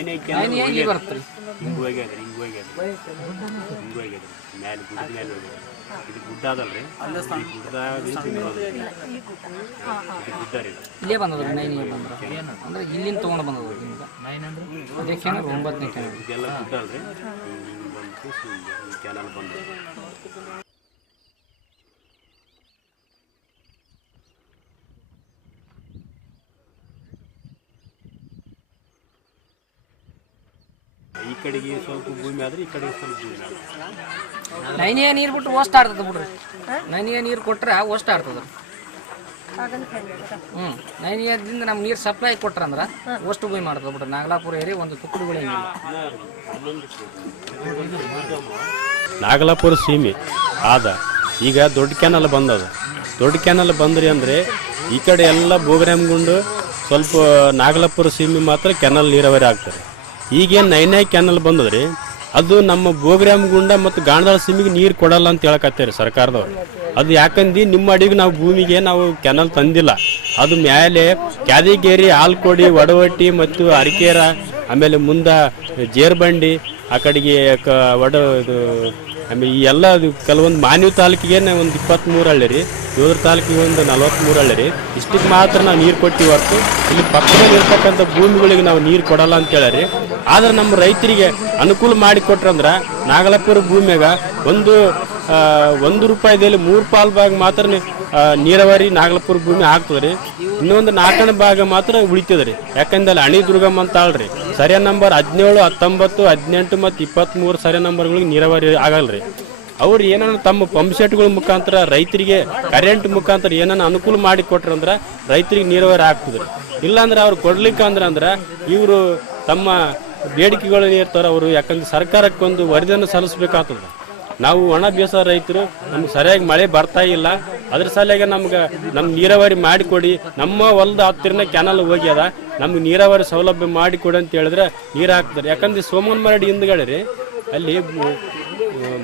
ಇಲ್ಲಿ ಬರ್ತರಿ ಹಿಂಗೆ ಹೋಗ್ಯಾದ್ರಿ ಮೇಲೆ ಗುಡ್ಡ ಮೇಲೆ ಹೋಗ್ಯಾರ. ಇದು ಗುಡ್ಡ ಅದಲ್ರಿ, ಗುಡ್ಡ ರೀ. ಇಲ್ಲೇ ಬಂದದ್ರಿ ನೈನ್ ಬಂದ್ರೆ ಅಂದ್ರೆ ಇಲ್ಲಿಂದ ತೊಗೊಂಡು ಬಂದದ್ರಿ ನಿಮ್ಗೆ ಅದೇ ಕ್ಯಾನಲ್ 9ನೇ ಕ್ಯಾನಲ್ ಇದೆಲ್ಲ ಗುಡ್ಡ ಅಲ್ರಿ. ಹಿಂಗೆ ಬಂದು ಕ್ಯಾನಲ್ ಬಂದ ಈ ಕಡೆಗೆ ಸ್ವಲ್ಪ ಭೂಮಿ ಆದ್ರೆ ಈ ಕಡೆಗೆ ಸ್ವಲ್ಪ ಭೂಮಿ ಆದ್ರೆ ನೈನಿಗೆ ನೀರು ಬಿಟ್ಟು ಓಸ್ಟ್ ಆಡ್ತದ ಬಿಡ್ರಿ. ನೈನಿಗೆ ನೀರು ಕೊಟ್ರೆ ಓಸ್ಟ್ ಆಡ್ತದ. ನೈನಿಗೆದಿಂದ ನಮ್ಗೆ ನೀರು ಸಪ್ಲೈ ಕೊಟ್ರಂದ್ರೆ ಓಷ್ಟು ಭೂಮಿ ಮಾಡ್ತದ ಬಿಡ್ರಿ. ನಾಗಲಾಪುರ ಏರಿ ಒಂದು ತುಕ್ಕಡಿ ಬೆಳೆಯಂಗಿಲ್ಲ. ನಾಗಲಾಪುರ ಸೀಮೆ ಆದ ಈಗ ದೊಡ್ಡ ಕ್ಯಾನಲ್ ಬಂದದ. ದೊಡ್ಡ ಕ್ಯಾನಲ್ ಬಂದ್ರಿ ಅಂದರೆ ಈ ಕಡೆ ಎಲ್ಲ ಬೋಗರಾಮಗುಂಡು ಸ್ವಲ್ಪ ನಾಗಲಾಪುರ ಸೀಮೆ ಮಾತ್ರ ಕ್ಯಾನಲ್ ನೀರಾವರಿ ಆಗ್ತದೆ. ಈಗೇನು ನೈನೇ ಕ್ಯಾನಲ್ ಬಂದದ್ರಿ ಅದು ನಮ್ಮ ಬೋಗರಾಮಗುಂಡ ಮತ್ತು ಗಾಣದಾಳ ಸೀಮೆಗೆ ನೀರು ಕೊಡಲ್ಲ ಅಂತ ಹೇಳಕತ್ತಾರೆ ಸರ್ಕಾರದವ್ರು. ಅದು ಯಾಕಂದು ನಿಮ್ಮ ಅಡಿಗೆ ನಾವು ಭೂಮಿಗೆ ನಾವು ಕ್ಯಾನಲ್ ತಂದಿಲ್ಲ. ಅದು ಮೇಲೆ ಕ್ಯಾದಿಗೇರಿ, ಆಲ್ಕೋಡಿ, ವಡವಟ್ಟಿ ಮತ್ತು ಅರಿಕೇರ, ಆಮೇಲೆ ಮುಂದೆ ಜೇರ್ಬಂಡಿ, ಆ ಕಡೆಗೆ ಇದು ಆಮೇಲೆ ಈ ಎಲ್ಲ ಕೆಲವೊಂದು ಮಾನ್ಯ ತಾಲೂಕಿಗೆ ಒಂದು 23 ಹಳ್ಳಿ ರೀ, ಯೋಧರ ತಾಲೂಕಿಗೆ ಒಂದು 43 ಹಳ್ಳಿ ರೀ. ಇಷ್ಟಕ್ಕೆ ಮಾತ್ರ ನಾವು ನೀರು ಕೊಟ್ಟಿವಿ ಹೊರತು ಇಲ್ಲಿ ಪಕ್ಕದಲ್ಲಿ ಇರ್ತಕ್ಕಂಥ ಭೂಮಿಗಳಿಗೆ ನಾವು ನೀರು ಕೊಡಲ್ಲ ಅಂತ ಹೇಳಿ. ಆದ್ರೆ ನಮ್ಮ ರೈತರಿಗೆ ಅನುಕೂಲ ಮಾಡಿ ಕೊಟ್ರಂದ್ರೆ ನಾಗಲಾಪುರ ಭೂಮಿಯಾಗ ಒಂದು ರೂಪಾಯಿದಲ್ಲಿ 3 ಪಾಲು ಭಾಗ ಮಾತ್ರ ನೀರಾವರಿ ನಾಗಲಾಪುರ ಭೂಮಿ ಆಗ್ತದೆ ರೀ. ಇನ್ನೊಂದು 4ನೇ ಭಾಗ ಮಾತ್ರ ಉಳಿತದೆ ರೀ. ಯಾಕಂದ್ರೆ ಅಣಿ ದುರ್ಗಮ್ಮ ಅಂತ ಅಲ್ರಿ ಸರಿಯ ನಂಬರ್ 17, 19, 18 ಮತ್ತು 23 ಸರಿಯ ನಂಬರ್ಗಳಿಗೆ ನೀರಾವರಿ ಆಗಲ್ಲ ರೀ. ಅವ್ರು ಏನಾನ ತಮ್ಮ ಪಂಪ್ ಸೆಟ್ಗಳ ಮುಖಾಂತರ ರೈತರಿಗೆ ಕರೆಂಟ್ ಮುಖಾಂತರ ಏನಾನ ಅನುಕೂಲ ಮಾಡಿ ಕೊಟ್ರಂದ್ರೆ ರೈತರಿಗೆ ನೀರಾವರಿ ಆಗ್ತದೆ. ಇಲ್ಲಾಂದ್ರೆ ಅವ್ರು ಕೊಡ್ಲಿಕ್ಕೆ ಅಂದ್ರೆ ಇವರು ತಮ್ಮ ಬೇಡಿಕೆಗಳನ್ನ ಇರ್ತಾರೆ ಅವರು. ಯಾಕಂದ್ರೆ ಸರ್ಕಾರಕ್ಕೊಂದು ವರದಿಯನ್ನು ಸಲ್ಲಿಸ್ಬೇಕಾಗ್ತದೆ. ನಾವು ಒಣ ಬೇಸಾಯ ರೈತರು, ನಮ್ಗೆ ಸರಿಯಾಗಿ ಮಳೆ ಬರ್ತಾ ಇಲ್ಲ, ಅದ್ರ ಸಲುವಾಗಿ ನಮ್ಮ ನೀರಾವರಿ ಮಾಡಿಕೊಡಿ, ನಮ್ಮ ಹೊಲದ ಹತ್ತಿರನೇ ಕ್ಯಾನಲ್ ಹೋಗ್ಯದ, ನಮ್ಗೆ ನೀರಾವರಿ ಸೌಲಭ್ಯ ಮಾಡಿಕೊಡಿ ಅಂತ ಹೇಳಿದ್ರೆ ನೀರು ಹಾಕ್ತಾರೆ. ಯಾಕಂದ್ರೆ ಸೋಮನ್ ಮರಡಿ ಹಿಂದ್ಗಡೆ ರೀ ಅಲ್ಲಿ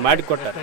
ಮಾಡಿಕೊಟ್ಟಾರೆ.